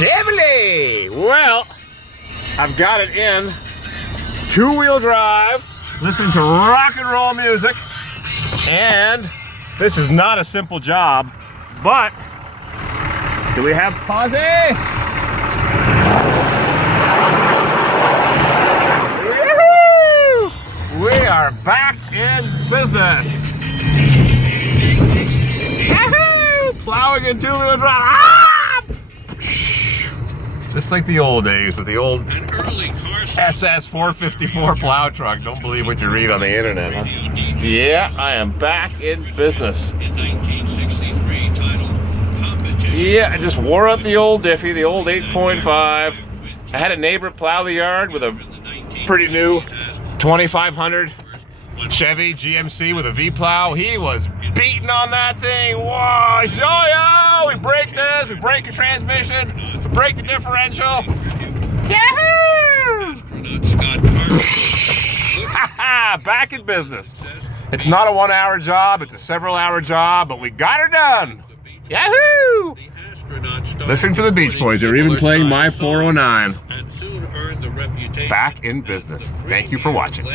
Chevrolet! Well, I've got it in two-wheel drive, listening to rock and roll music, and this is not a simple job, but do we have pause? Woo-hoo! We are back in business. Yahoo! Plowing in two-wheel drive. Ah! Just like the old days with the old SS 454 plow truck. Don't believe what you read on the internet, huh? Yeah, I am back in business. Yeah, I just wore out the old Diffie, the old 8.5. I had a neighbor plow the yard with a pretty new 2500 Chevy GMC with a V-plow. He was beating on that thing. Whoa, yo, we break this, we break the transmission, we break the differential. Yahoo! Back in business. It's not a one-hour job, it's a several-hour job, but we got her done. Yahoo! Listening to the Beach Boys, they're even playing My 409. Back in business. Thank you for watching.